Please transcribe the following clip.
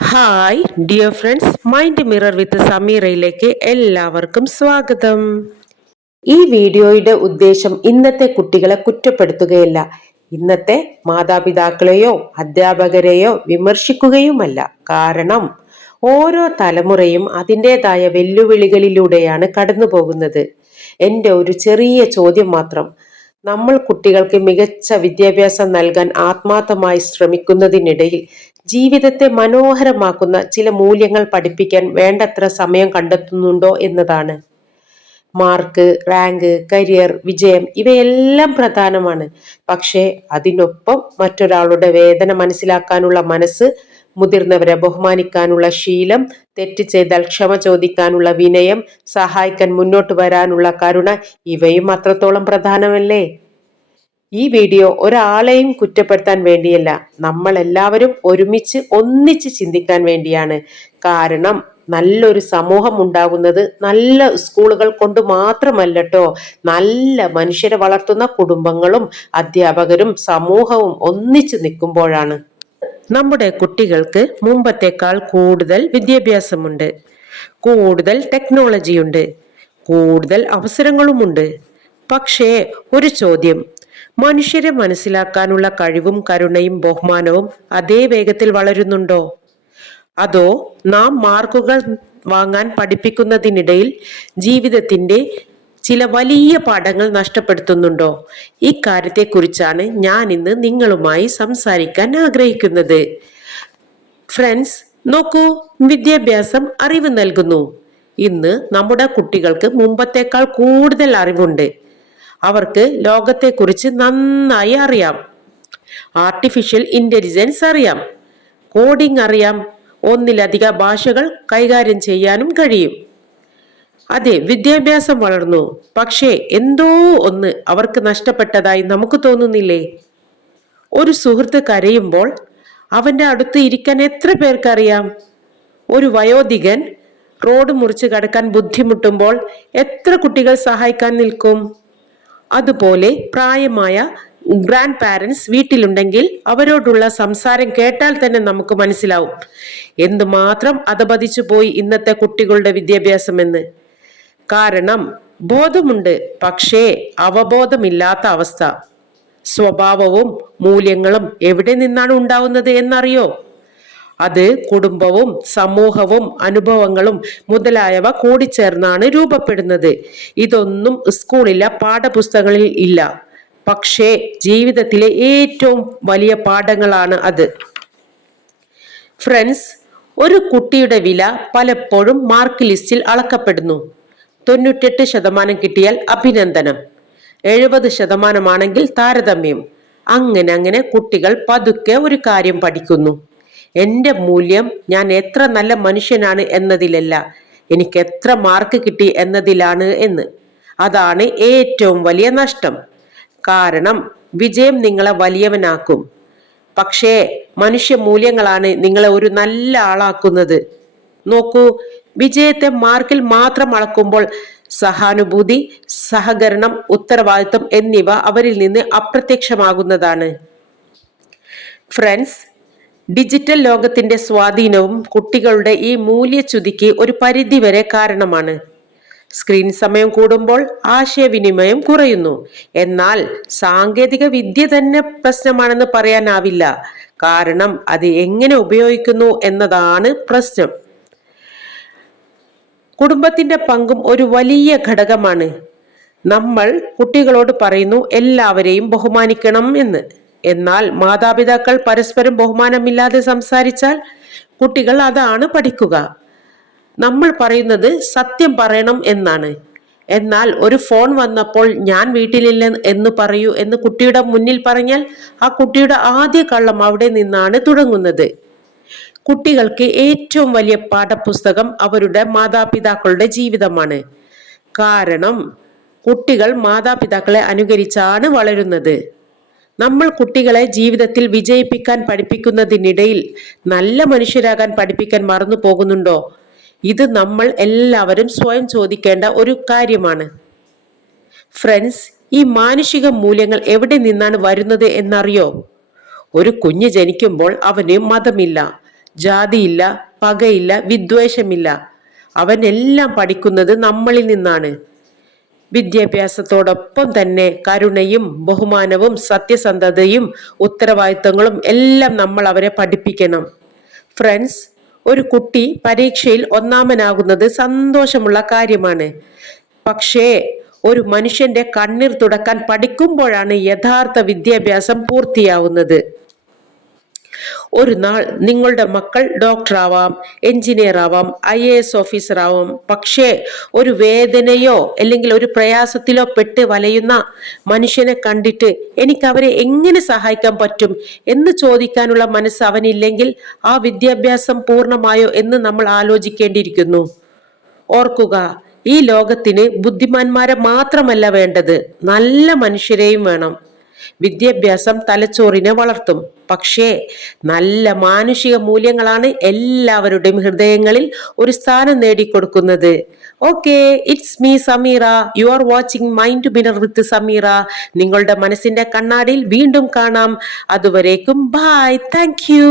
Hi dear friends, mind mirror with സമീറയിലേക്ക് എല്ലാവർക്കും സ്വാഗതം. ഈ വീഡിയോയുടെ ഉദ്ദേശം ഇന്നത്തെ കുട്ടികളെ കുറ്റപ്പെടുത്തുകയല്ല, ഇന്നത്തെ മാതാപിതാക്കളെയോ അധ്യാപകരെയോ വിമർശിക്കുകയുമല്ല. കാരണം ഓരോ തലമുറയും അതിൻ്റെതായ വെല്ലുവിളികളിലൂടെയാണ് കടന്നു പോകുന്നത്. എൻ്റെ ഒരു ചെറിയ ചോദ്യം മാത്രം: നമ്മൾ കുട്ടികൾക്ക് മികച്ച വിദ്യാഭ്യാസം നൽകാൻ ആത്മാർത്ഥമായി ശ്രമിക്കുന്നതിനിടയിൽ ജീവിതത്തെ മനോഹരമാക്കുന്ന ചില മൂല്യങ്ങൾ പഠിപ്പിക്കാൻ വേണ്ടത്ര സമയം കണ്ടെത്തുന്നുണ്ടോ എന്നതാണ്. മാർക്ക്, റാങ്ക്, കരിയർ, വിജയം ഇവയെല്ലാം പ്രധാനമാണ്. പക്ഷേ അതിനൊപ്പം മറ്റൊരാളുടെ വേദന മനസ്സിലാക്കാനുള്ള മനസ്സ്, മുതിർന്നവരെ ബഹുമാനിക്കാനുള്ള ശീലം, തെറ്റ് ചെയ്താൽ ക്ഷമ ചോദിക്കാനുള്ള വിനയം, സഹായിക്കാൻ മുന്നോട്ട് വരാനുള്ള കരുണ ഇവയും അത്രത്തോളം പ്രധാനമല്ലേ? ഈ വീഡിയോ ഒരാളെയും കുറ്റപ്പെടുത്താൻ വേണ്ടിയല്ല, നമ്മൾ എല്ലാവരും ഒന്നിച്ച് ചിന്തിക്കാൻ വേണ്ടിയാണ്. കാരണം നല്ലൊരു സമൂഹം ഉണ്ടാകുന്നത് നല്ല സ്കൂളുകൾ കൊണ്ട് മാത്രമല്ലട്ടോ, നല്ല മനുഷ്യരെ വളർത്തുന്ന കുടുംബങ്ങളും അധ്യാപകരും സമൂഹവും ഒന്നിച്ചു നിൽക്കുമ്പോഴാണ്. നമ്മുടെ കുട്ടികൾക്ക് മുമ്പത്തേക്കാൾ കൂടുതൽ വിദ്യാഭ്യാസമുണ്ട്, കൂടുതൽ ടെക്നോളജിയുണ്ട്, കൂടുതൽ അവസരങ്ങളുമുണ്ട്. പക്ഷേ ഒരു ചോദ്യം: മനുഷ്യരെ മനസ്സിലാക്കാനുള്ള കഴിവും കരുണയും ബഹുമാനവും അതേ വേഗത്തിൽ വളരുന്നുണ്ടോ? അതോ നാം മാർക്കുകൾ വാങ്ങാൻ പഠിപ്പിക്കുന്നതിനിടയിൽ ജീവിതത്തിന്റെ ചില വലിയ പാഠങ്ങൾ നഷ്ടപ്പെടുത്തുന്നുണ്ടോ? ഈ കാര്യത്തെക്കുറിച്ചാണ് ഞാൻ ഇന്ന് നിങ്ങളുമായി സംസാരിക്കാൻ ആഗ്രഹിക്കുന്നത്. ഫ്രണ്ട്സ്, നോക്കൂ, വിദ്യാഭ്യാസം അറിവ് നൽകുന്നു. ഇന്ന് നമ്മുടെ കുട്ടികൾക്ക് മുമ്പത്തേക്കാൾ കൂടുതൽ അറിവുണ്ട്. അവർക്ക് ലോകത്തെക്കുറിച്ച് നന്നായി അറിയാം. ആർട്ടിഫിഷ്യൽ ഇന്റലിജൻസ് അറിയാം, കോഡിംഗ് അറിയാം, ഒന്നിലധികം ഭാഷകൾ കൈകാര്യം ചെയ്യാനും കഴിയും. അതെ, വിദ്യാഭ്യാസം വളർന്നു, പക്ഷേ എന്തോ ഒന്ന് അവർക്ക് നഷ്ടപ്പെട്ടതായി നമുക്ക് തോന്നുന്നില്ലേ? ഒരു സുഹൃത്ത് കരയുമ്പോൾ അവന്റെ അടുത്ത് ഇരിക്കാൻ എത്ര പേർക്കറിയാം? ഒരു വയോധികൻ റോഡ് മുറിച്ച് കടക്കാൻ ബുദ്ധിമുട്ടുമ്പോൾ എത്ര കുട്ടികൾ സഹായിക്കാൻ നിൽക്കും? അതുപോലെ പ്രായമായ ഗ്രാൻഡ് പാരൻസ് വീട്ടിലുണ്ടെങ്കിൽ അവരോടുള്ള സംസാരം കേട്ടാൽ തന്നെ നമുക്ക് മനസ്സിലാവും എന്തുമാത്രം അധപതിച്ചു പോയി ഇന്നത്തെ കുട്ടികളുടെ വിദ്യാഭ്യാസം എന്ന്. കാരണം ബോധമുണ്ട്, പക്ഷേ അവബോധമില്ലാത്ത അവസ്ഥ. സ്വഭാവവും മൂല്യങ്ങളും എവിടെ നിന്നാണ് ഉണ്ടാവുന്നത് എന്നറിയോ? അത് കുടുംബവും സമൂഹവും അനുഭവങ്ങളും മുതലായവ കൂടിച്ചേർന്നാണ് രൂപപ്പെടുന്നത്. ഇതൊന്നും സ്കൂളിലെ പാഠപുസ്തകങ്ങളിൽ ഇല്ല, പക്ഷേ ജീവിതത്തിലെ ഏറ്റവും വലിയ പാഠങ്ങളാണ് അത്. ഫ്രണ്ട്സ്, ഒരു കുട്ടിയുടെ വില പലപ്പോഴും മാർക്ക് ലിസ്റ്റിൽ അളക്കപ്പെടുന്നു. 98% കിട്ടിയാൽ അഭിനന്ദനം, 70% താരതമ്യം. അങ്ങനെ കുട്ടികൾ പതുക്കെ ഒരു കാര്യം പഠിക്കുന്നു: എന്റെ മൂല്യം ഞാൻ എത്ര നല്ല മനുഷ്യനാണ് എന്നതിലല്ല, എനിക്ക് എത്ര മാർക്ക് കിട്ടി എന്നതിലാണ് എന്ന്. അതാണ് ഏറ്റവും വലിയ നഷ്ടം. കാരണം വിജയം നിങ്ങളെ വലിയവനാക്കും, പക്ഷേ മനുഷ്യ മൂല്യങ്ങളാണ് നിങ്ങളെ ഒരു നല്ല ആളാക്കുന്നത്. നോക്കൂ, വിജയത്തെ മാർക്കിൽ മാത്രം അളക്കുമ്പോൾ സഹാനുഭൂതി, സഹകരണം, ഉത്തരവാദിത്വം എന്നിവ അവരിൽ നിന്ന് അപ്രത്യക്ഷമാകുന്നതാണ്. ഫ്രണ്ട്സ്, ഡിജിറ്റൽ ലോകത്തിന്റെ സ്വാധീനവും കുട്ടികളുടെ ഈ മൂല്യച്യുതിക്ക് ഒരു പരിധിവരെ കാരണമാണ്. സ്ക്രീൻ സമയം കൂടുമ്പോൾ ആശയവിനിമയം കുറയുന്നു. എന്നാൽ സാങ്കേതിക വിദ്യ തന്നെ പ്രശ്നമാണെന്ന് പറയാനാവില്ല, കാരണം അത് എങ്ങനെ ഉപയോഗിക്കുന്നു എന്നതാണ് പ്രശ്നം. കുടുംബത്തിന്റെ പങ്കും ഒരു വലിയ ഘടകമാണ്. നമ്മൾ കുട്ടികളോട് പറയുന്നു എല്ലാവരെയും ബഹുമാനിക്കണം എന്ന്. എന്നാൽ മാതാപിതാക്കൾ പരസ്പരം ബഹുമാനമില്ലാതെ സംസാരിച്ചാൽ കുട്ടികൾ അതാണ് പഠിക്കുക. നമ്മൾ പറയുന്നത് സത്യം പറയണം എന്നാണ്. എന്നാൽ ഒരു ഫോൺ വന്നപ്പോൾ ഞാൻ വീട്ടിലില്ല എന്ന് പറയൂ എന്ന് കുട്ടിയുടെ മുന്നിൽ പറഞ്ഞാൽ ആ കുട്ടിയുടെ ആദ്യ കള്ളം അവിടെ നിന്നാണ് തുടങ്ങുന്നത്. കുട്ടികൾക്ക് ഏറ്റവും വലിയ പാഠപുസ്തകം അവരുടെ മാതാപിതാക്കളുടെ ജീവിതമാണ്. കാരണം കുട്ടികൾ മാതാപിതാക്കളെ അനുകരിച്ചാണ് വളരുന്നത്. നമ്മൾ കുട്ടികളെ ജീവിതത്തിൽ വിജയിപ്പിക്കാൻ പഠിപ്പിക്കുന്നതിനിടയിൽ നല്ല മനുഷ്യരാകാൻ പഠിപ്പിക്കാൻ മറന്നു പോകുന്നുണ്ടോ? ഇത് നമ്മൾ എല്ലാവരും സ്വയം ചോദിക്കേണ്ട ഒരു കാര്യമാണ്. ഫ്രണ്ട്സ്, ഈ മാനുഷിക മൂല്യങ്ങൾ എവിടെ നിന്നാണ് വരുന്നത് എന്നറിയോ? ഒരു കുഞ്ഞ് ജനിക്കുമ്പോൾ അവന് മതമില്ല, ജാതിയില്ല, പകയില്ല, വിദ്വേഷമില്ല. അവൻ എല്ലാം പഠിക്കുന്നത് നമ്മളിൽ നിന്നാണ്. വിദ്യാഭ്യാസത്തോടൊപ്പം തന്നെ കരുണയും ബഹുമാനവും സത്യസന്ധതയും ഉത്തരവാദിത്തങ്ങളും എല്ലാം നമ്മൾ അവരെ പഠിപ്പിക്കണം. ഫ്രണ്ട്സ്, ഒരു കുട്ടി പരീക്ഷയിൽ ഒന്നാമനാകുന്നത് സന്തോഷമുള്ള കാര്യമാണ്. പക്ഷേ ഒരു മനുഷ്യന്റെ കണ്ണീർ തുടക്കാൻ പഠിക്കുമ്പോഴാണ് യഥാർത്ഥ വിദ്യാഭ്യാസം പൂർത്തിയാവുന്നത്. ഒരു നാൾ നിങ്ങളുടെ മക്കൾ ഡോക്ടർ ആവാം, എഞ്ചിനീയർ ആവാം, IAS ഓഫീസർ ആവാം. പക്ഷേ ഒരു വേദനയോ അല്ലെങ്കിൽ ഒരു പ്രയാസത്തിലോ പെട്ട് വലയുന്ന മനുഷ്യനെ കണ്ടിട്ട് എനിക്ക് അവരെ എങ്ങനെ സഹായിക്കാൻ പറ്റും എന്ന് ചോദിക്കാനുള്ള മനസ്സ് അവനില്ലെങ്കിൽ ആ വിദ്യാഭ്യാസം പൂർണ്ണമായോ എന്ന് നമ്മൾ ആലോചിക്കേണ്ടിയിരിക്കുന്നു. ഓർക്കുക, ഈ ലോകത്തിന് ബുദ്ധിമാന്മാരെ മാത്രമല്ല വേണ്ടത്, നല്ല മനുഷ്യരെയും വേണം. വിദ്യാഭ്യാസം തലച്ചോറിനെ വളർത്തും, പക്ഷേ നല്ല മാനുഷിക മൂല്യങ്ങളാണ് എല്ലാവരുടെയും ഹൃദയങ്ങളിൽ ഒരു സ്ഥാനം നേടിക്കൊടുക്കുന്നത്. Okay, it's me Sameera. You are watching mind mirror with Sameera. നിങ്ങളുടെ മനസ്സിന്റെ കണ്ണാടിയിൽ വീണ്ടും കാണാം. അതുവരേക്കും ബൈ. Thank you.